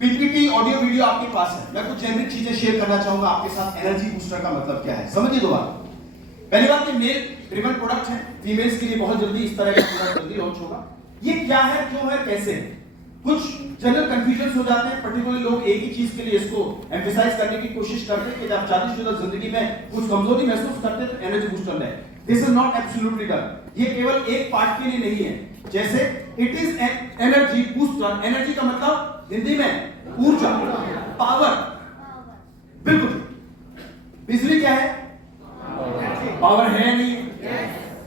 PPT audio video आपके पास है। मैं कुछ जेनरिक चीजें शेयर करना चाहूंगा आपके साथ। एनर्जी बूस्टर का मतलब क्या है समझिए दो बार। पहली बात, ये मेल ड्रिवन प्रोडक्ट है, फीमेल्स के लिए बहुत जल्दी इस तरह का प्रोडक्ट जल्दी लॉन्च होगा। ये क्या है, क्यों है, कैसे है, कुछ जनरल कंफ्यूजन हो जाते हैं। पर्टिकुलरली लोग एक ही चीज के लिए इसको एम्फसाइज करने की कोशिश करते हैं कि जब शादीशुदा जिंदगी में कुछ कमजोरी महसूस करते हैं तो एनर्जी बूस्टर लें। This is not absolutely done. ये केवल एक पार्ट के लिए नहीं है। जैसे it is an energy booster. Energy का मतलब हिंदी में ऊर्जा, पावर। बिल्कुल। बिजली क्या है? पावर है नहीं है?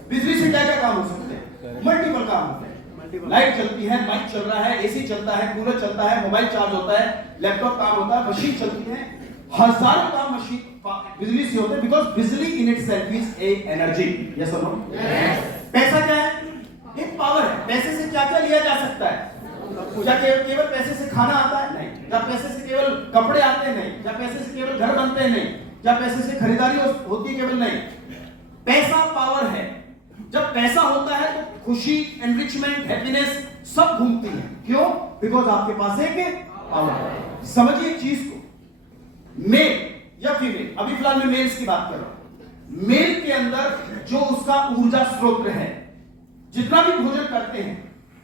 बिजली से क्या क्या काम हो सकते हैं? मल्टीपल काम होते हैं। लाइट चलती है, माइक चल रहा है, एसी चलता है, कूलर चलता है, मोबाइल चार्ज होता है, लैपटॉप काम होता है, मशीन चलती है, हजारों काम मशीन बिजली से होते हैं। बिकॉज बिजली in itself is a energy. Yes और नो? पैसा क्या है? एक पावर है। पैसे से क्या क्या लिया जा सकता है? क्या केवल पैसे से खाना आता है? नहीं। क्या पैसे से केवल कपड़े आते हैं? नहीं। क्या पैसे से केवल घर बनते हैं? नहीं। क्या पैसे से खरीदारी होती है? केवल नहीं। पैसा पावर है। जब पैसा होता है तो खुशी, एनरिचमेंट, हैप्पीनेस सब घूमती है। क्यों? बिकॉज आपके पास एक पावर है। समझिए एक चीज को, मेल या फीमेल, अभी फिलहाल मैं मेल्स की बात कर रहा हूं। मेल के अंदर जो उसका ऊर्जा स्रोत है, जितना भी भोजन करते हैं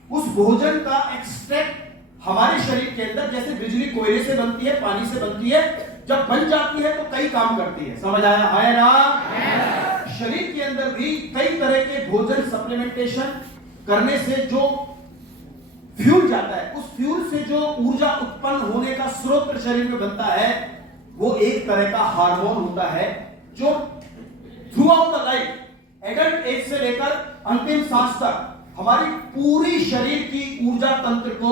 उस भोजन का एक्सट्रैक्ट हमारे शरीर के अंदर, जैसे बिजली कोयले से बनती है, पानी से बनती है, जब बन जाती है तो कई काम करती है। समझ आया है ना? शरीर के अंदर भी कई तरह के भोजन सप्लीमेंटेशन करने से जो फ्यूल जाता है, उस फ्यूल से जो ऊर्जा उत्पन्न होने का स्रोत शरीर में बनता है, वो एक तरह का हार्मोन होता है जो through out the life, adult age से लेकर अंतिम सांस तक हमारी पूरी शरीर की ऊर्जा तंत्र को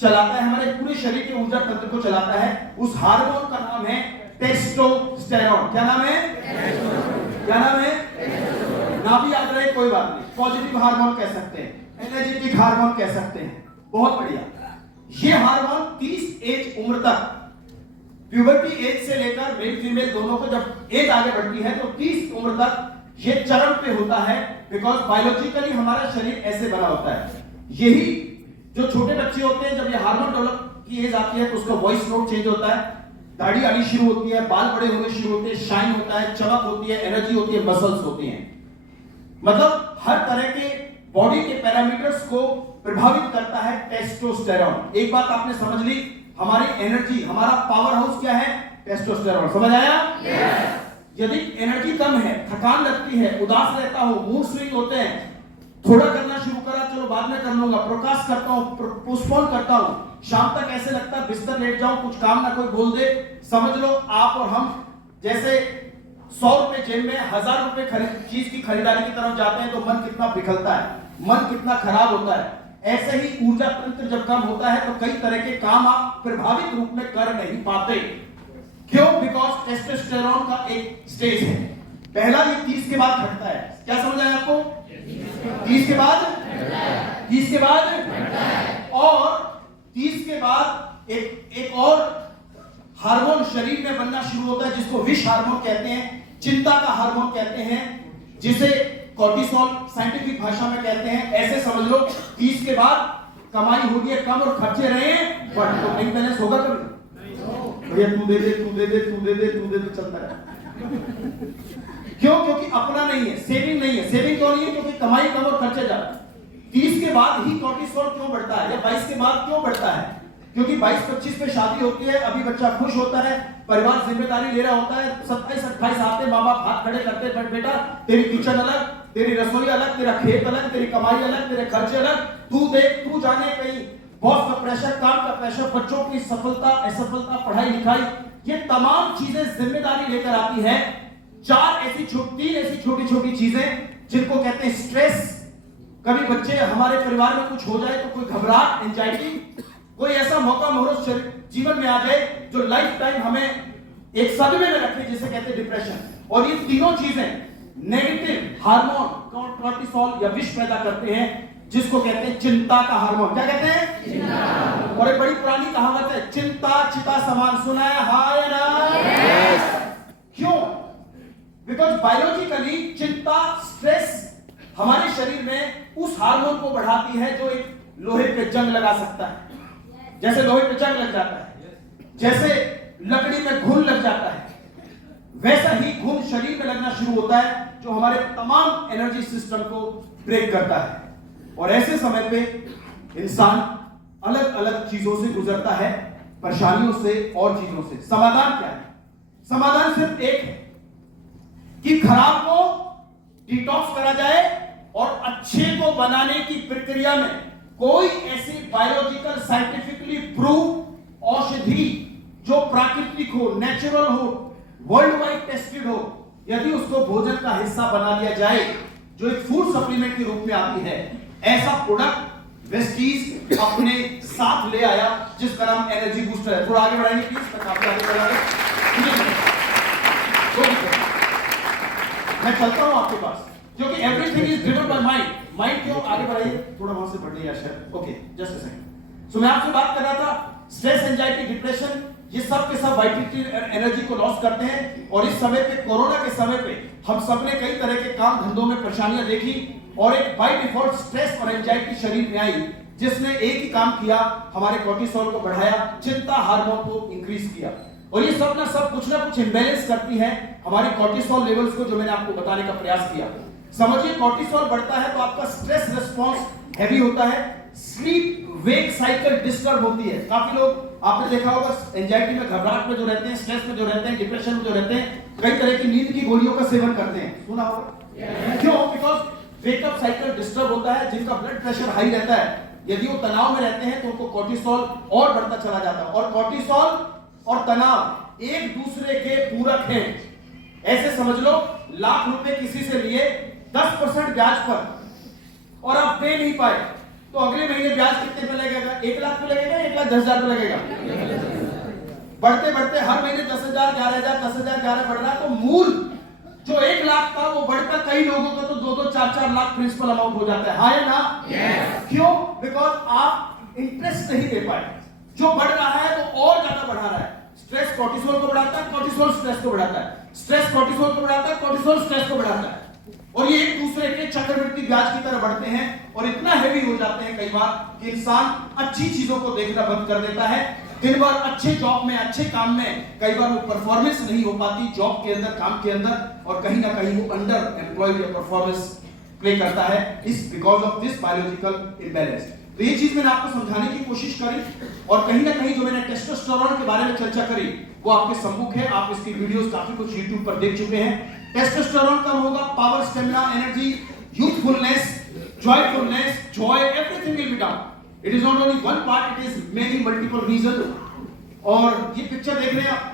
चलाता है, हमारे पूरे शरीर के ऊर्जा तंत्र को चलाता है। उस हार्मोन का नाम है टेस्टोस्टेरोन। क्या नाम है? क्या नाम है? ना भी याद रहे कोई बात नहीं। पॉजिटिव हार्मोन कह सकते हैं, एनर्जेटिक हार्मोन कह सकते हैं। बहुत बढ़िया। ये हार्मोन 30 एज उम्र तक, प्यूबर्टी एज से लेकर मेल फीमेल दोनों को जब एज आगे बढ़ती है तो 30 उम्र तक ये चरम पे होता है। बिकॉज बायोलॉजिकली हमारा शरीर ऐसे बना होता है। यही जो छोटे बच्चे होते हैं, जब ये हार्मोन डेवलप की एज आती है तो उसका वॉइस नोट चेंज होता है, दाढ़ी आनी शुरू होती है, बाल बड़े होने शुरू होते हैं, शाइन होता है, चमक होती है, एनर्जी होती है, मसल्स होती हैं। मतलब हर तरह के बॉडी के पैरामीटर्स को प्रभावित करता है टेस्टोस्टेरोन। एक बात आपने समझ ली, हमारी एनर्जी, हमारा पावर हाउस क्या है? टेस्टोस्टेरोन। समझ आया? yes. यदि एनर्जी कम है, थकान लगती है, उदास रहता हूं, मूड स्विंग होते हैं, थोड़ा करना शुरू करा, चलो बाद में कर लूंगा, प्रोकास्ट करता हूं, पोस्टपोन करता हूं, शाम तक ऐसे लगता है बिस्तर लेट जाऊं, कुछ काम ना कोई बोल दे, समझ लो आप और हम जैसे 100 रुपए जेब में 1000 रुपए चीज की खरीदारी की तरफ जाते हैं तो मन कितना बिखरता है, मन कितना खराब होता है। ऐसे ही ऊर्जा तंत्र जब कम होता है तो कई तरह के काम आप प्रभावित रूप में कर नहीं पाते। क्यों? बिकॉज टेस्टोस्टेरोन का एक स्टेज है। पहला ये 30 के बाद घटता है। क्या समझ आया आपको? 30 के बाद, 30 के बाद और 30 के बाद एक और हार्मोन शरीर में बनना शुरू होता है जिसको विश हार्मोन कहते हैं, चिंता का हार्मोन कहते हैं, जिसे कॉर्टिसोल साइंटिफिक भाषा में कहते हैं। ऐसे समझ लो 30 के बाद कमाई होगी है कम और खर्चे रहे हैं बट तो बैंक बैलेंस होगा कभी? भैया तू दे दे, तू दे दे, तू दे दे, तू दे दे, चलता है। क्यों? क्योंकि अपना नहीं है, सेविंग नहीं है। सेविंग क्यों नहीं है? क्योंकि कमाई कम और खर्चे ज्यादा। 30 के बाद ही कॉर्टिसोल क्यों बढ़ता है या 22 के बाद क्यों बढ़ता है? क्योंकि 22-25 पे शादी होती है, अभी बच्चा खुश होता है, परिवार जिम्मेदारी ले रहा होता है, 27-28 आते माँ बाप हाथ खड़े करते हैं, बेटा तेरी किचन अलग, तेरी रसोई अलग, तेरा खेत अलग, तेरी कमाई अलग, तेरे खर्चे अलग, तू देख, तू जाने, कहीं बॉस का प्रेशर, काम का प्रेशर, बच्चों की सफलता असफलता, पढ़ाई लिखाई, ये तमाम चीजें जिम्मेदारी लेकर आती है। 3 ऐसी छोटी छोटी चीजें जिनको कहते हैं स्ट्रेस। कभी बच्चे, हमारे परिवार में कुछ हो जाए तो कोई घबराहट, एंजाइटी, कोई ऐसा मौका मुहूर्त जीवन में आ जाए जो लाइफ टाइम हमें एक सदमे में रखे, जिसे कहते हैं डिप्रेशन। और ये तीनों चीजें नेगेटिव हार्मोन कॉर्टिसोल या विष पैदा करते हैं, जिसको कहते हैं चिंता का हार्मोन। क्या कहते हैं? चिंता। और एक बड़ी पुरानी कहावत है, चिंता चिता समान। सुना है? हाँ या ना? yes. क्यों? बिकॉज बायोलॉजिकली चिंता, स्ट्रेस हमारे शरीर में उस हार्मोन को बढ़ाती है जो एक लोहे पे जंग लगा सकता है। जैसे लोहे पे जंग लग जाता है, जैसे लकड़ी में घुन लग जाता है, वैसा ही घुन शरीर में लगना शुरू होता है जो हमारे तमाम एनर्जी सिस्टम को ब्रेक करता है। और ऐसे समय पे इंसान अलग अलग चीजों से गुजरता है, परेशानियों से और चीजों से। समाधान क्या है? समाधान सिर्फ एक है कि खराब को डिटॉक्स करा जाए और अच्छे को बनाने की प्रक्रिया में कोई ऐसी बायोलॉजिकल साइंटिफिकली प्रूव औषधि जो प्राकृतिक हो, नेचुरल हो, वर्ल्ड वाइड टेस्टेड हो, यदि उसको भोजन का हिस्सा बना लिया जाए, जो एक फूड सप्लीमेंट के रूप में आती है, ऐसा प्रोडक्ट वेस्टीज अपने साथ ले आया जिसका नाम एनर्जी बूस्टर है। थोड़ा आगे बढ़ाएंगे प्लीज, तक आप आगे बढ़ाएंगे। मैं चलता हूं आपके पास, क्योंकि everything is driven by mind. Mind क्यों? आगे बढ़ाइए थोड़ा, वहां से बढ़ लिया शायद। Okay, just a second. So मैं आपसे बात कर रहा था स्ट्रेस, एंजाइटी, डिप्रेशन, ये सब के सब वाइटलिटी एनर्जी को लॉस करते हैं। और इस समय पे, कोरोना के समय पे, हम सब ने कई तरह के काम धंधों में परेशानियां देखी और एक बाय डिफॉल्ट स्ट्रेस और एंजाइटी शरीर में आई, जिसने एक ही काम किया, हमारे कोर्टिसोल को बढ़ाया, चिंता हार्मोन को इंक्रीज किया। और ये सब ना कुछ इंबैलेंस करती है हमारे कोर्टिसोल लेवल्स को, जो मैंने आपको बताने का प्रयास किया। समझिए, कोर्टिसोल बढ़ता है तो आपका स्ट्रेस रिस्पांस हैवी होता है, स्लीप वेक साइकिल डिस्टर्ब होती है। काफी लोग आपने देखा होगा एंजाइटी में, घबराहट में जो रहते हैं, स्ट्रेस में जो रहते हैं, डिप्रेशन में जो रहते हैं, कई तरह की नींद की गोलियों का सेवन करते हैं। सुना होगा क्यों? बिकॉज वेकअप साइकिल डिस्टर्ब होता है। जिनका ब्लड प्रेशर हाई रहता है, यदि वो तनाव में रहते हैं तो उनको कोर्टिसोल और बढ़ता चला जाता है। और कोर्टिसोल और तनाव एक दूसरे के पूरक हैं। ऐसे समझ लो, लाख रुपए किसी से लिए 10% ब्याज पर और आप दे नहीं पाए, तो अगले महीने ब्याज कितने पे लगेगा? 1 लाख पे लगेगा, 1,10,000 पे लगेगा। बढ़ते बढ़ते हर महीने 10,000, 11,000, 10,000, 11 बढ़ रहा है, तो मूल जो 1 लाख था वो बढ़कर कई लोगों का तो 2-2, 4-4 लाख प्रिंसिपल अमाउंट हो जाता है। हाँ या ना? क्यों? बिकॉज आप इंटरेस्ट नहीं दे पाए। जो बढ़ रहा है तो और ज्यादा बढ़ा रहा है। स्ट्रेस कोर्टिसोल को बढ़ाता है, कोर्टिसोल स्ट्रेस को बढ़ाता है, स्ट्रेस कोर्टिसोल को बढ़ाता है, कोर्टिसोल स्ट्रेस को बढ़ाता है। और ये एक दूसरे के चक्रवृद्धि ब्याज की तरह बढ़ते हैं और इतना हैवी हो जाते हैं कई बार कि इंसान अच्छी चीजों को देखना बंद कर देता है। दिन भर अच्छे जॉब में, अच्छे काम में कई बार वो परफॉर्मेंस नहीं हो पाती जॉब के अंदर, काम के अंदर, और कहीं ना कहीं वो अंडर एम्प्लॉयड या परफॉर्मेंस प्ले करता है इस because of this biological imbalance. तो ये चीज मैंने आपको समझाने की कोशिश करी और कहीं ना कहीं जो मैंने टेस्टोस्टेरोन के बारे में चर्चा करी वो आपके सम्मुख है। आप इसकी वीडियोस काफी कुछ YouTube पर देख चुके हैं। टेस्टोस्टेरोन कम होगा, power, stamina, energy, youthfulness, joyfulness, joy, everything will be down. It is not only one part, it is many multiple reason. और ये पिक्चर देख रहे हैं आप,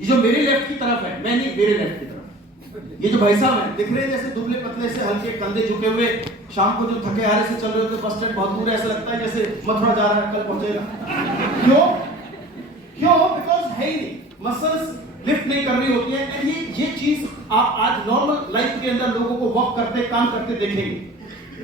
ये जो मेरे लेफ्ट की तरफ है, मैं नहीं, मेरे लेफ्ट की तरफ, ये जो भाई साहब हैं दिख रहे हैं जैसे दुबले पतले से, हल्के कंधे झुके हुए, शाम को जो थके हारे से चल रहे होते, बस स्टैंड बहुत दूर है, ऐसा लगता है जैसे मथुरा जा रहा है, कल पहुंचेगा। क्यों? बिकॉज है ही नहीं, मसल्स लिफ्ट नहीं कर रही होती है। एंड ये चीज आप आज नॉर्मल लाइफ के अंदर लोगों को वॉक करते, काम करते देखेंगे।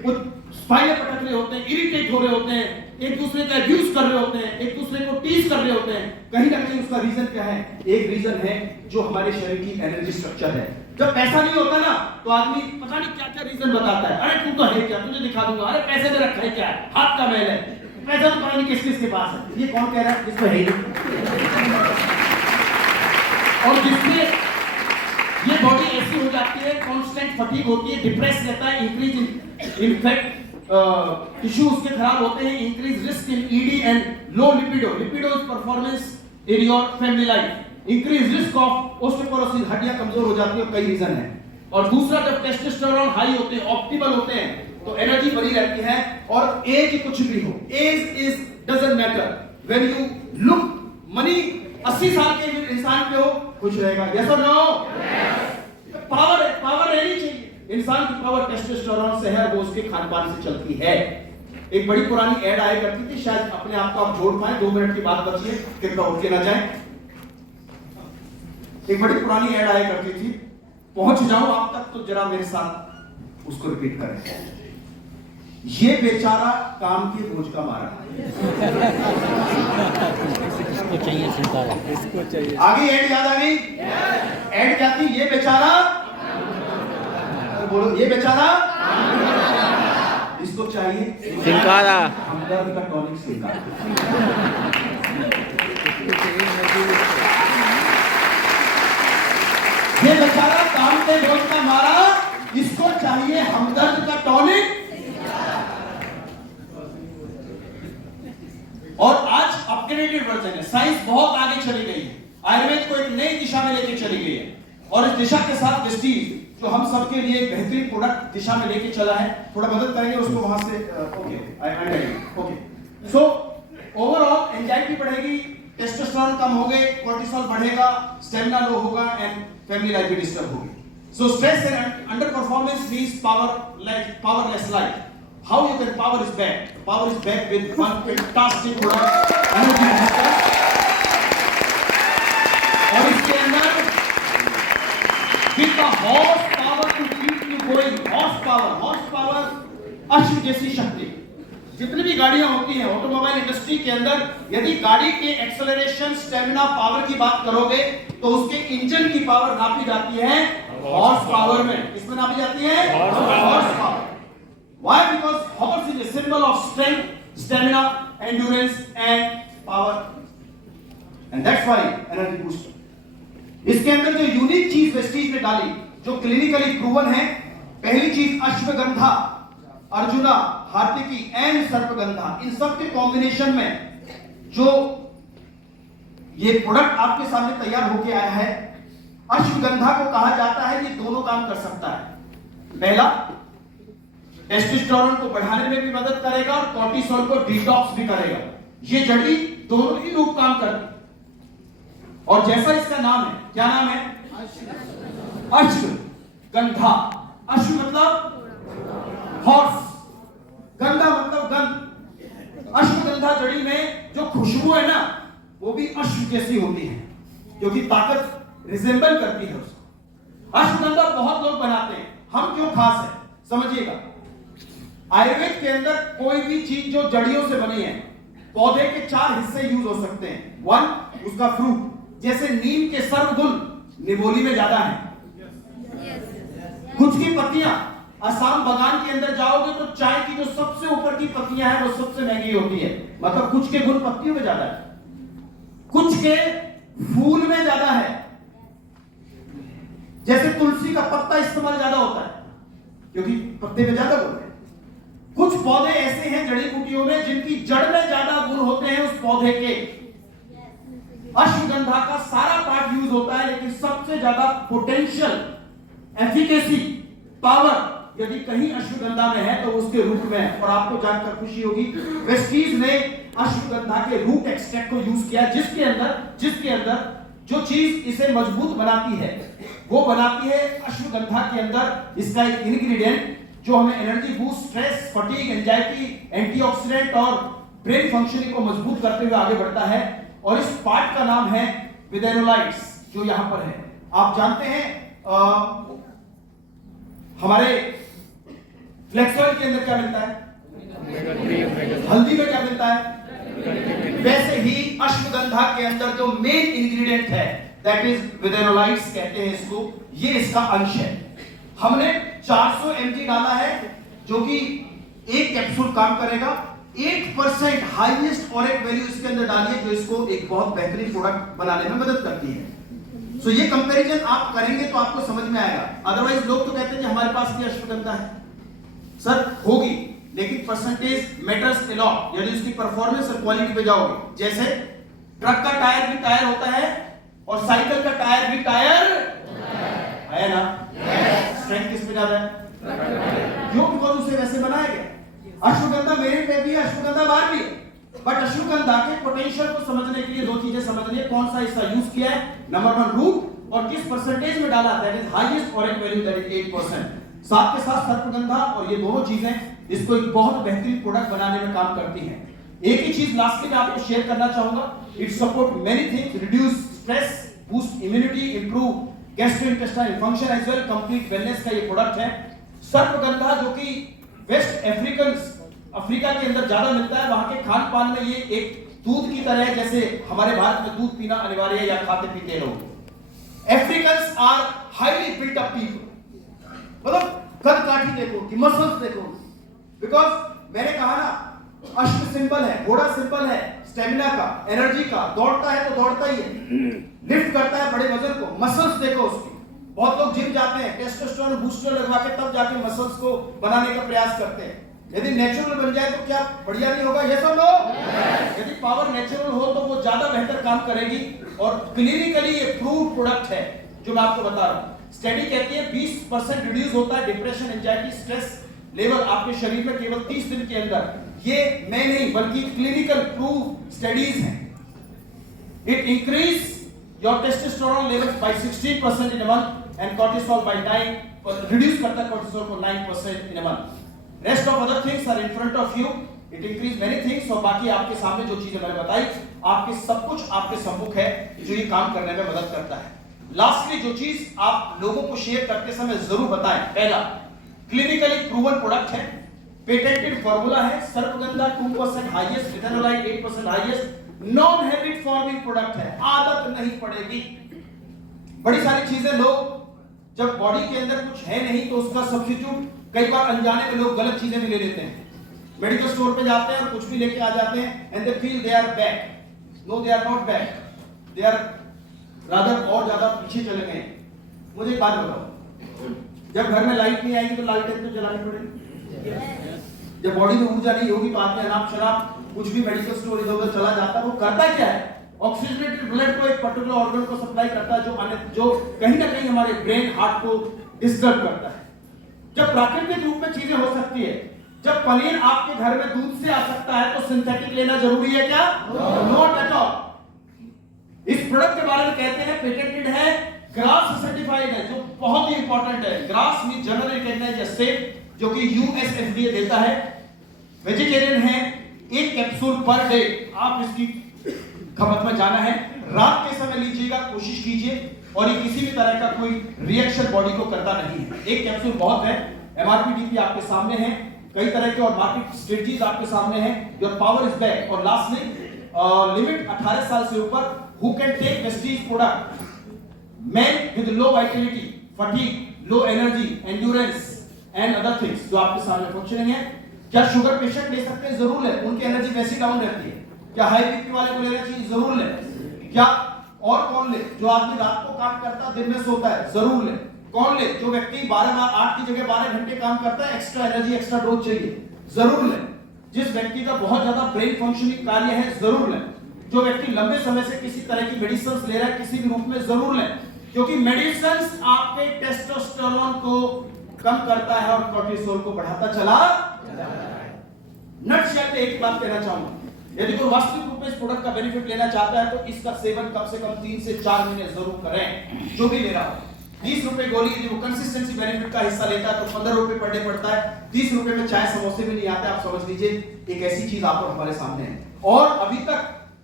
वो स्पाइने पटक रहे होते हैं, इरिटेट हो रहे होते हैं, एक दूसरे का अब्यूज कर रहे होते हैं, एक दूसरे को टीज कर रहे होते हैं। कहीं ना कहीं उसका रीजन क्या है? एक रीजन है जो हमारे शरीर की एनर्जी स्ट्रक्चर है। जब पैसा नहीं होता ना तो आदमी पता नहीं क्या क्या रीजन बताता है। अरे तू तो है क्या, तुझे दिखा दूंगा, अरे पैसे में रखा है क्या है, हाथ का मैल है, पैसा तो पता नहीं किस किस के पास है। ये कौन कह रहा है? जिसमें है ही नहीं। और जिससे ये बॉडी ऐसी हो जाती है, कांस्टेंट फटीग होती है, डिप्रेस रहता है, इंक्रीज इनफैक्ट टिश्यू उसके खराब होते हैं, increase risk in ED and low libido. Libido is performance in your family life. Increase risk of osteoporosis, हड्डियां कमजोर हो जाती है, कई रीजन है। और दूसरा, जब टेस्टोस्टेरोन हाई होते हैं, ऑप्टिमल होते हैं, तो एनर्जी बनी रहती है। और एज कुछ भी हो, age is doesn't matter. When you look many 80 साल के इंसान पे हो, खुश रहेगा। यस और नो? पावर रहनी चाहिए। इंसान की पावर टेस्टोस्टेरोन से है, वो उसके खान पान से चलती है। एक बड़ी पुरानी एड आया करती थी, शायद अपने आप को आप जोड़ पाए, 2 मिनट की बात बची है, कृपया उठ के ना जाए। एक बड़ी पुरानी एड आया करती थी, पहुंच जाऊं आप तक तो जरा मेरे साथ उसको रिपीट करें। ये बेचारा काम के बोझ का मारा, इसको चाहिए सितारा, इसको चाहिए। आगे एड याद आ गई? एड क्या थी? ये बेचारा, बोलो, ये बेचारा, इसको चाहिए सिंकारा। हमदर्द का टॉनिक सिंकारा। ये बेचारा काम पे रोज का मारा, इसको चाहिए हमदर्द का टॉनिक। और आज अपग्रेडेड वर्जन है, साइंस बहुत आगे चली गई है, आयुर्वेद को एक नई दिशा में लेके चली गई है, और इस दिशा के साथ वेस्टीज जो हम सबके लिए एक बेहतरीन प्रोडक्ट दिशा में लेके चला है, थोड़ा मदद करेंगे उसको वहां से। ओके सो ओवरऑल एंजाइटी बढ़ेगी, टेस्टोस्टेरोन कम हो गए, कोर्टिसोल बढ़ेगा, स्टेमिना लो होगा एंड फैमिली लाइफ भी डिस्टर्ब होगी। So stress and under performance means powerless life. How you can power is back? Power is back with one fantastic product, energy booster। और इसके अंदर with the horse power to keep you going, horse power अश्व जैसी शक्ति। जितनी भी गाड़ियां होती हैं ऑटोमोबाइल इंडस्ट्री के अंदर, यदि गाड़ी के एक्सेलरेशन, स्टेमिना, पावर की बात करोगे तो उसके इंजन की पावर नापी जाती है हॉर्स पावर में। इसमें नापी जाती है horse power. Why? Because horse is a symbol of strength, stamina, endurance and power, and that's why energy booster। इसके अंदर जो यूनिक चीज वेस्टीज ने डाली, जो क्लिनिकली प्रूवन है, पहली चीज अश्वगंधा, अर्जुना, हार्तिकी एंड सर्पगंधा, इन सब के कॉम्बिनेशन में जो ये प्रोडक्ट आपके सामने तैयार होके आया है। अश्वगंधा को कहा जाता है कि दोनों काम कर सकता है। पहला, टेस्टोस्टेरोन को बढ़ाने में भी मदद करेगा और कोर्टिसोल को डिटॉक्स भी करेगा। ये जड़ी दोनों ही रूप काम करती। और जैसा इसका नाम है, क्या नाम है? अश्वगंधा। अश्व मतलब हॉर्स, गंधा मतलब गंध। अश्वगंधा जड़ी में जो खुशबू है ना, वो भी अश्व जैसी होती है, क्योंकि ताकत रिजेंबल करती है उसको। अश्वगंधा बहुत लोग बनाते हैं, हम क्यों खास है समझिएगा। आयुर्वेद के अंदर कोई भी चीज जो जड़ियों से बनी है, पौधे के 4 हिस्से यूज हो सकते हैं। 1 उसका फ्रूट, जैसे नीम के सर्वगुण निबोली में ज्यादा है। कुछ की पत्तियां, असम बगान के अंदर जाओगे तो चाय की जो सबसे ऊपर की पत्तियां हैं वो सबसे महंगी होती है, मतलब कुछ के गुण पत्तियों में ज्यादा है, कुछ के फूल में ज्यादा है। जैसे तुलसी का पत्ता इस्तेमाल ज्यादा होता है क्योंकि पत्ते में ज्यादा गुण है। कुछ पौधे ऐसे हैं जड़ी बूटियों में जिनकी जड़ में ज्यादा गुण होते हैं उस पौधे के। अश्वगंधा का सारा पार्ट यूज होता है, लेकिन सबसे ज्यादा पोटेंशियल, एफिकेसी, पावर यदि कहीं अश्वगंधा में है तो उसके रूट में है। और आपको जानकर खुशी होगी, वेस्टीज ने अश्वगंधा के रूट एक्सट्रैक्ट को यूज किया, जिसके अंदर जो चीज इसे मजबूत बनाती है वो बनाती है अश्वगंधा के अंदर इसका एक इंग्रेडिएंट जो हमें energy boost, stress, fatigue, anxiety, antioxidant और ब्रेन फंक्शनिंग को मजबूत करते हुए आगे बढ़ता है। और इस पार्ट का नाम है विदेनोलाइट्स, जो यहां पर है। आप जानते हैं हमारे फ्लेक्स ऑयल के अंदर क्या मिलता है? हल्दी में क्या मिलता है? वैसे ही अश्वगंधा के अंदर जो मेन इंग्रेडिएंट है दैट इज विदेनोलाइट्स कहते हैं इसको, ये इसका अंश है। हमने 400 mg डाला है, जो कि एक कैप्सूल काम करेगा। 8% हाईएस्ट ऑरेट वैल्यू इसके अंदर डालिए, जो इसको एक बहुत बेहतरीन प्रोडक्ट बनाने में मदद करती है। सो ये कंपैरिजन आप करेंगे तो आपको समझ में आएगा। अदरवाइज लोग तो कहते हैं कि हमारे पास भी अश्वगंधा है। सर होगी, लेकिन परसेंटेज मैटर्स अ लॉट, यानी उसकी परफॉर्मेंस और क्वालिटी पे जाओगे। जैसे ट्रक का टायर भी टायर होता है और साइकिल का टायर भी टायर है ना। स्ट्रेंथ किस पे ज्यादा है? क्यों? बिकॉज़ उसे वैसे बनाया गया। अश्वगंधा मेरे पे भी है, अश्वगंधा बाहर भी है, बट अश्वगंधा के पोटेंशियल को समझने के लिए 2 चीजें समझनी है। कौन सा हिस्सा यूज किया है, नंबर 1 रूट, और किस परसेंटेज में डाला, that is highest ऑरेट value, that is 8%। साथ के साथ सर्पगंधा, और ये दोनों चीजें इसको एक बहुत बेहतरीन प्रोडक्ट बनाने में काम करती हैं। एक ही चीज लास्ट में आपको शेयर करना चाहूंगा, it support many things, reduce stress, boost immunity, improve gastrointestinal function as well, complete wellness का ये प्रोडक्ट है। सर्पगंधा जो कि वेस्ट अफ्रीका के अंदर ज्यादा मिलता है, वहां के खान पान में ये एक दूध की तरह है, जैसे हमारे भारत में दूध पीना अनिवार्य है या खाते पीते लोग। Africans are highly built up people, मतलब कद काठी देखो कि मसल्स देखो, बिकॉज मैंने कहा ना, अश्व सिंबल है, घोड़ा सिंबल है स्टेमिना का, एनर्जी का, दौड़ता है तो दौड़ता ही है, लिफ्ट करता है बड़े वजन को, मसल्स देखो उसकी। बहुत लोग जिम जाते हैं, टेस्टोस्टेरोन बूस्टर लगवा के तब जाके मसल्स को बनाने का प्रयास करते हैं। यदि नेचुरल बन जाए तो क्या बढ़िया नहीं होगा? यस और नो? यदि पावर नेचुरल हो तो वो ज्यादा बेहतर काम करेगी। और क्लिनिकली ये प्रूव प्रोडक्ट है जो मैं आपको बता रहा हूं। स्टडी कहती है 20% रिड्यूस होता है डिप्रेशन, एंजाइटी, स्ट्रेस लेवल आपके शरीर में केवल 30 दिन के अंदर। ये मैं नहीं बल्कि क्लिनिकल प्रूव स्टडीज हैं। It increase your testosterone levels by 16% in a month and cortisol by 9, reduce करता है कोर्टिसोल को 9% in a month. Rest of other things are in front of you, it increase many things. और बाकी आपके सामने जो चीजें मैंने बताई, आपके सब कुछ आपके सम्मुख है जो ये काम करने में मदद करता है। लास्टली जो चीज आप लोगों को शेयर करते समय जरूर बताएं, पहला क्लिनिकली प्रूवन प्रोडक्ट है, पेटेंटेड फार्मूला है, सर्पगंधा 2% हाईएस्ट, इथेनोलाइट 8% highest, non habit forming product है, आदत नहीं पड़ेगी। बड़ी सारी चीजें लोग जब बॉडी के अंदर कुछ है नहीं तो उसका सब्स्टिट्यूट कई बार अनजाने में लोग गलत चीजें भी ले लेते हैं। मेडिकल स्टोर पे जाते हैं और कुछ भी लेके आ जाते हैं and they feel they are back. No, they are not back, they are rather और ज्यादा पीछे चले गए। मुझे एक बात बताओ, जब घर में लाइट नहीं आएगी तो लालटेन तो जलानी पड़ेगी। जब बॉडी में ऊर्जा नहीं होगी तो आदमी अनाप शराब कुछ भी मेडिकल स्टोर इधर उधर चला जाता है। वो करता क्या है? ऑक्सीजनेटेड ब्लड को एक पर्टिकुलर ऑर्गन को सप्लाई करता है जो कहीं ना कहीं हमारे ब्रेन, हार्ट को डिस्टर्ब करता है। जब प्राकृतिक रूप में चीजें हो सकती है, जब पनीर आपके घर में दूध से आ सकता है तो सिंथेटिक लेना जरूरी है क्या? Not at all. इस प्रोडक्ट के बारे में कहते हैं पेटेंटेड है, ग्रास सर्टिफाइड है, जो बहुत ही इंपॉर्टेंट है। GRAS mean general recognized as safe, जो कि यूएसएफडीए देता है। वेजिटेरियन है, एक कैप्सूल पर डे आप इसकी खपत में जाना है। रात के समय लीजिएगा, कोशिश कीजिए, और ये किसी भी तरह का कोई रिएक्शन बॉडी को करता नहीं है। एक कैप्सूल बहुत है। एमआरपी डीपी आपके सामने है, कई तरह के और मार्केट स्ट्रेटजीज आपके सामने हैं। Your power is back. और लास्टली लिमिट 18 साल से ऊपर who can take Vestige product, men with low vitality, fatigue, low energy, endurance and other things जो आपके सामने फंक्शनिंग है। क्या शुगर पेशेंट ले सकते हैं? जरूर ले, उनकी एनर्जी वैसी डाउन रहती है। क्या हाई बीपी वाले को लेना चाहिए? जरूर ले। क्या और कौन ले? जो आदमी रात को काम करता है, दिन में सोता है, जरूर ले। कौन ले? जो व्यक्ति 8 की जगह 12 घंटे काम करता है, एक्स्ट्रा एनर्जी, एक्स्ट्रा डोज चाहिए, जरूर ले। जिस व्यक्ति का बहुत ज्यादा ब्रेन फंक्शनिंग कार्य है, जरूर ले। जो व्यक्ति लंबे समय से किसी तरह की मेडिसिन ले रहा है किसी भी रूप में, जरूर ले, क्योंकि मेडिसिन आपके टेस्टोस्टेरोन को कम करता है और कोर्टिसोल को बढ़ाता चला जाता है। नटशेल में एक बात कहना चाहूंगा, यदि कोई वास्तविक रूप में इस प्रोडक्ट का बेनिफिट लेना चाहता है तो इसका सेवन कम से कम 3 से 4 महीने जरूर करें। जो भी ले रहा हो, 20 रुपए गोली यदि वो कंसिस्टेंसी बेनिफिट का हिस्सा लेता है तो 15 रुपए पर डे पड़ता है। 30 रुपए में चाय समोसे भी नहीं आते। आप समझ लीजिए एक ऐसी चीज आप हमारे सामने है। और अभी तक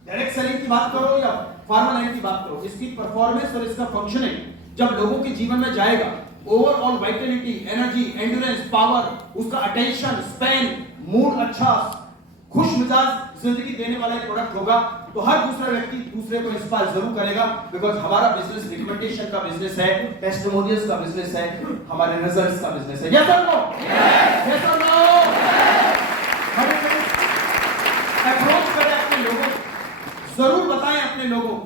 डायरेक्ट सेलिंग की बात करो या फार्मा लाइन की बात करो, इसकी परफॉर्मेंस और इसका फंक्शनिंग जब लोगों के जीवन में जाएगा, overall Vitality, energy, endurance, power, उसका अटेंशन स्पैन, मूड अच्छा, खुश मिजाज जिंदगी देने वाला प्रोडक्ट होगा, तो हर दूसरा व्यक्ति दूसरे को इंस्पायर जरूर करेगा। बिकॉज हमारा बिजनेस रिकमेंडेशन का बिजनेस है, टेस्टिमोनियल्स का बिजनेस है, हमारे रिजल्ट्स का बिजनेस है। यस और नो? यस और नो? अप्रोच करें अपने लोगों, जरूर बताएं अपने लोगों।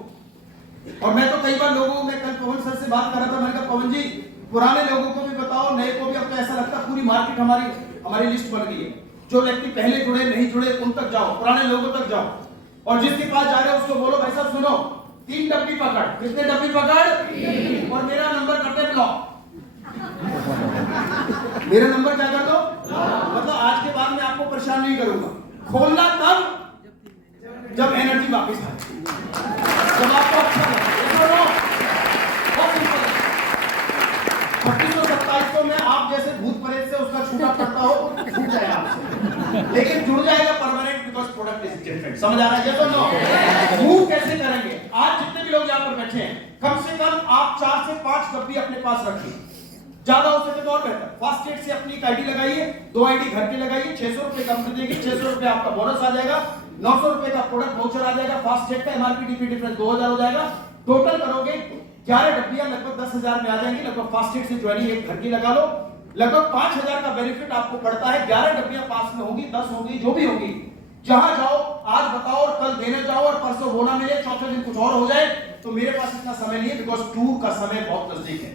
और मैं तो कई बार लोगों में, कल पवन सर से बात कर रहा था, मैंने कहा पवन जी पुराने लोगों को भी बताओ, नए को भी। अब तो ऐसा लगता है पूरी मार्केट हमारी लिस्ट बन गई है। जो व्यक्ति पहले जुड़े नहीं जुड़े उन तक जाओ, पुराने लोगों तक जाओ, और जिसके पास जा रहे हो उसको बोलो भाई साहब सुनो, 3 डब्बी पकड़। कितने डब्बी पकड़? 3। और मेरा नंबर कर दे ब्लॉक। मेरा नंबर क्या कर दो? मतलब आज के बाद मैं आपको परेशान नहीं करूंगा। खोलना तब जब एनर्जी वापस आए, जब आपको अच्छा लगे। 2627 में आप जैसे भूत प्रेत से उसका छूटा पड़ता हो, छूट जाएगा आपसे, लेकिन जुड़ जाएगा permanent, because product is different. समझ आ रहा है? तो नो मूव कैसे करेंगे? आज जितने भी लोग यहाँ पर बैठे हैं, कम से कम आप 4 से 5 डब्बी अपने पास रखिए, ज्यादा हो सके तो और बेहतर। फास्ट ट्रेड से अपनी एक आईडी लगाइए, 2 आईडी घर की लगाइए, 600 रुपए कंपनी देगी, 600 रुपए आपका बोनस आ जाएगा, 900 रुपए का प्रोडक्ट वाउचर आ जाएगा, फास्ट ट्रेड का एमआरपी डीपी डिफरेंस 2000 हो जाएगा। टोटल करोगे 11 डब्बियां लगभग 10,000 में आ जाएंगी। लगभग फास्ट ट्रेड से ज्वाइनिंग एक घर की लगा लो, लगभग 5,000 का बेनिफिट आपको पड़ता है। 11 डब्बियां पास में होगी, 10 होगी, जो भी होगी। जहां जाओ आज बताओ और कल देने जाओ और परसों वो ना मिले, चौथे दिन कुछ और हो जाए, तो मेरे पास इतना समय नहीं है, बिकॉज टूर का समय बहुत नजदीक है।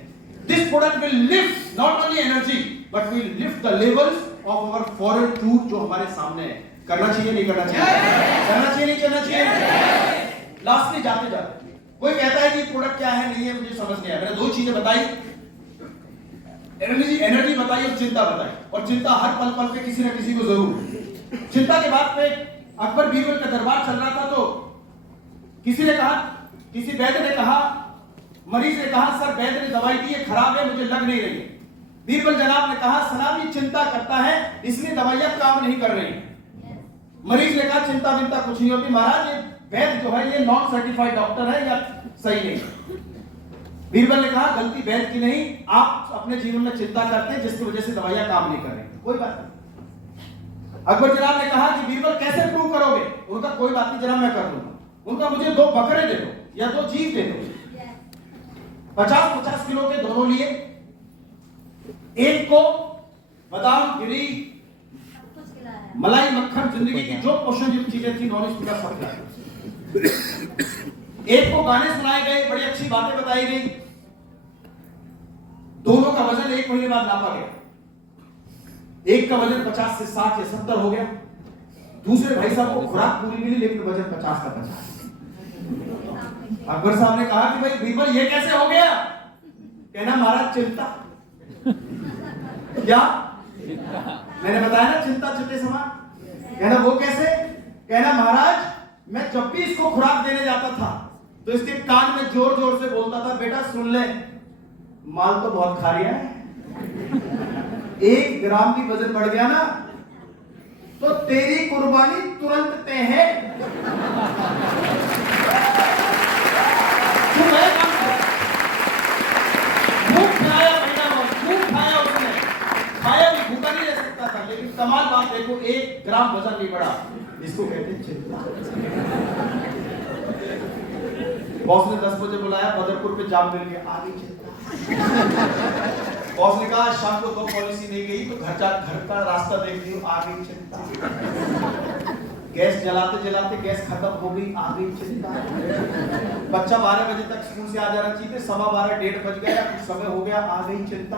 This product will lift not only energy but will lift the levels of our foreign tour जो हमारे सामने है। करना चाहिए नहीं करना चाहिए? करना चाहिए नहीं करना चाहिए? लास्टली जाते जाते कोई कहता है कि प्रोडक्ट क्या है नहीं है, मुझे समझ नहीं आया। मैंने दो चीजें बताई, एनर्जी बताई और चिंता बताई। और चिंता हर पल पल पे किसी न किसी को जरूर। चिंता के बाद पे अकबर बीरबल का दरबार चल रहा था, तो किसी ने कहा, किसी वैद्य ने कहा, मरीज ने कहा सर वैद्य ने दवाई दी है, खराब है, मुझे लग नहीं रही है। बीरबल जनाब ने कहा सलामी चिंता करता है इसलिए दवाइयां काम नहीं कर रही। मरीज ने कहा चिंता विंता कुछ नहीं होती महाराज, ये वैद्य जो है ये नॉन सर्टिफाइड डॉक्टर है या सही नहीं। बीरबल ने कहा गलती वैद्य की नहीं, आप अपने जीवन में चिंता करते हैं जिसकी वजह से दवाइयां काम नहीं कर रही। कोई बात नहीं। अकबर जनाब ने कहा कि बीरबल कैसे प्रूव करोगे? उनका कोई बात नहीं जनाब मैं कर दूंगा। उनका मुझे 2 बकरे दे दो या 2 जीव दे दो। 50-50 किलो के दोनों लिए, एक को बादाम गिरी मलाई मक्खन जिंदगी की जो पोषण युक्त चीजें थी नॉन स्टिक सब खिलाया। एक को गाने सुनाए गए, बड़ी अच्छी बातें बताई गई। दोनों का वजन 1 महीने बाद नापा गया। एक का वजन 50 से 60 या 70 हो गया। दूसरे भाई साहब को खुराक पूरी मिली लेकिन वजन 50 का 50। अकबर साहब ने कहा कि भाई बीरबल ये कैसे हो गया? कहना महाराज चिंता। क्या मैंने बताया ना चिंता चिट्टे समान। कहना वो कैसे? कहना महाराज मैं जब भी इसको खुराक देने जाता था तो इसके कान में जोर जोर से बोलता था बेटा सुन ले, माल तो बहुत खा रहा है, 1 ग्राम भी वजन बढ़ गया ना तो तेरी कुर्बानी तुरंत तय है। खाया भी भूखा नहीं रह सकता था, लेकिन कमाल बात देखो 1 ग्राम वजन नहीं बढ़ा। इसको कहते हैं चिंता। बॉस ने 10 बजे बुलाया, बदरपुर पे जाम मिल गया, आ गई चिंता। बॉस ने कहा शाम को 2 पॉलिसी नहीं गई तो घर का रास्ता देख लियो, आ गई चिंता। गैस जलाते जलाते गैस खत्म हो गई, आ गई चिंता। बच्चा 12 बजे तक स्कूल से आ जाना चाहिए, 12:15 1:30 बज गया, कुछ समय हो गया, आ गई चिंता।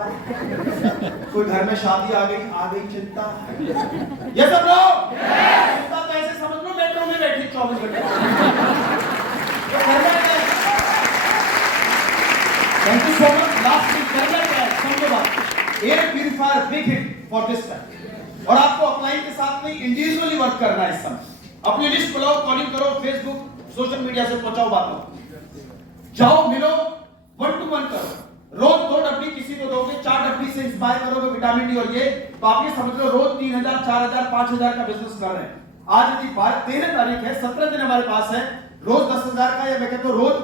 कोई घर में शादी आ गई चिंता। ये सब लोग चिंता तो ऐसे समझ लो मेट्रो में बैठी 24 घंटे। Thank you so much. Last में करना क्या है समझो बात। Air purifier big hit for this time. और आपको अपलाइन के साथ में इंडिविजुअली वर्क करना है। इस समय अपनी लिस्ट बनाओ, कॉलिंग करो, फेसबुक सोशल मीडिया से पहुंचाओ बातों, जाओ मिलो, 1 to 1 करो। रोज 2 डब्बी किसी को दोगे, 4 डब्बी से इंस्पायर करोगे विटामिन डी और ये, तो आप ये समझ लो रोज 3,000 4,000 5,000 का बिजनेस कर रहे हैं। आज यदि 13 तारीख है, 17 दिन हमारे पास है, रोज 10,000 का या मैं कहता हूं रोज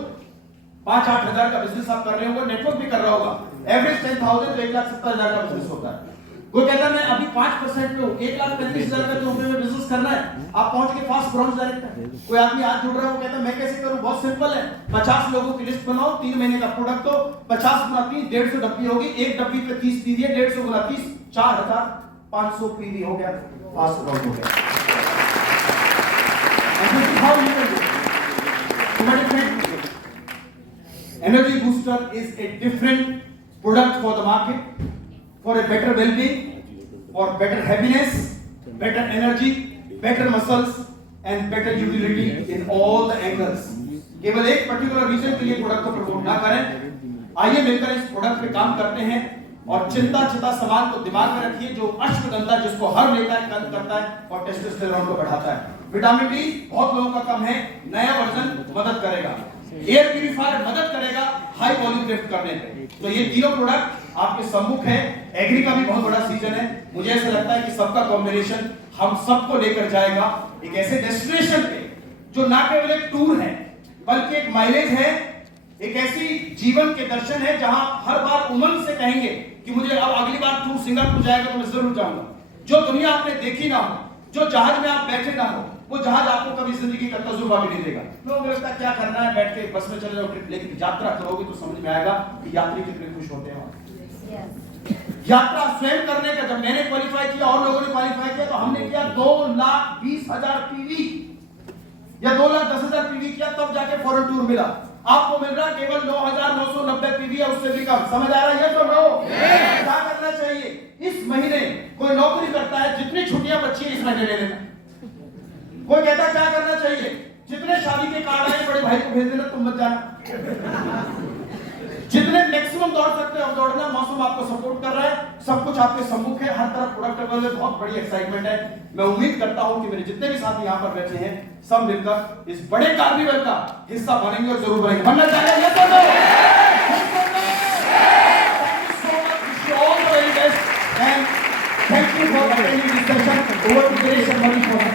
5-8 हजार का बिजनेस आप कर रहे होंगे, नेटवर्क भी कर रहा होगा। एवरेज 10,000 तो 1,70,000 का बिजनेस होता है। कोई कहता है मैं अभी 5% पे हूं, 1,35,000 का तो रुपए में बिजनेस करना है, आप पहुंच के फास्ट ब्राउन्स डायरेक्टर। कोई आदमी आज जुड़ रहा है, वो कहता है मैं कैसे करूं? बहुत सिंपल है, 50 लोगों की लिस्ट बनाओ, 3 महीने का प्रोडक्ट हो, 50 गुना 3 150 डब्बी होगी, एक डब्बी पे 30 पीवी है, 150 गुना 30 4,500 पीवी हो गया, फास्ट ब्राउन हो गया। Energy booster is a different product for the market, for a better well-being, for better happiness, better energy, better muscles and better utility in all the angles. केवल एक particular reason के लिए product को promote ना करें। आइए मिलकर इस प्रोडक्ट पे काम करते हैं और चिंता सामान को दिमाग में रखिए, जो अश्वगंधा जिसको हर लेता है, कम करता है और टेस्टोस्टेरोन को बढ़ाता है। विटामिन डी बहुत लोगों का कम है, नया वर्जन मदद करेगा। एयर प्यूरिफायर मदद करेगा हाई वॉल्यूम लिफ्ट करने पे। तो ये तीनों प्रोडक्ट आपके सम्मुख है। एग्री का भी बहुत बड़ा सीजन है, मुझे ऐसा लगता है कि सबका कॉम्बिनेशन हम सबको लेकर जाएगा एक ऐसे डेस्टिनेशन पे जो ना केवल एक टूर है बल्कि एक माइलेज है, एक ऐसी जीवन के दर्शन है जहां हर बार उमंग से कहेंगे कि मुझे अब अगली बार टूर सिंगापुर जाएगा तो मैं जरूर जाऊंगा। जो दुनिया आपने देखी ना हो, जो जहाज में आप बैठे ना हो, वो जहाज आपको कभी जिंदगी का तजुर्बा भी नहीं देगा। लोगों को लगता है क्या करना है, बैठ के बस में चले जाओ ट्रिप, लेकिन यात्रा करोगे तो समझ में आएगा कि यात्री कितने खुश होते हैं। यात्रा स्वयं करने का, जब मैंने क्वालिफाई किया और लोगों ने क्वालिफाई किया तो हमने किया 2,20,000 पीवी या 2,10,000 पीवी किया, तब जाके फॉरेन टूर मिला। आपको मिल रहा केवल 9,990 पीवी है, उससे भी कम। समझ आ रहा है ये तो नो? क्या करना चाहिए? इस महीने कोई नौकरी करता है, जितनी छुट्टियां बची है इस महीने ले लेना। कोई कहता क्या करना चाहिए? जितने शादी के कार्ड आए बड़े भाई को भेज देना, तुम मत जाना। जितने मैक्सिमम दौड़ सकते हो दौड़ना, मौसम आपको सपोर्ट कर रहा है, सब कुछ आपके सम्मुख है, हर तरफ प्रोडक्ट अवेलेबल है, बहुत बड़ी एक्साइटमेंट है। मैं उम्मीद करता हूं कि मेरे जितने भी साथी यहाँ पर बैठे हैं सब मिलकर इस बड़े कार्निवल का हिस्सा बनेंगे और जरूर बनेंगे। बनना चाहिए ये तो no? Thank you for attending this session. Over to Dinesh and Manish for the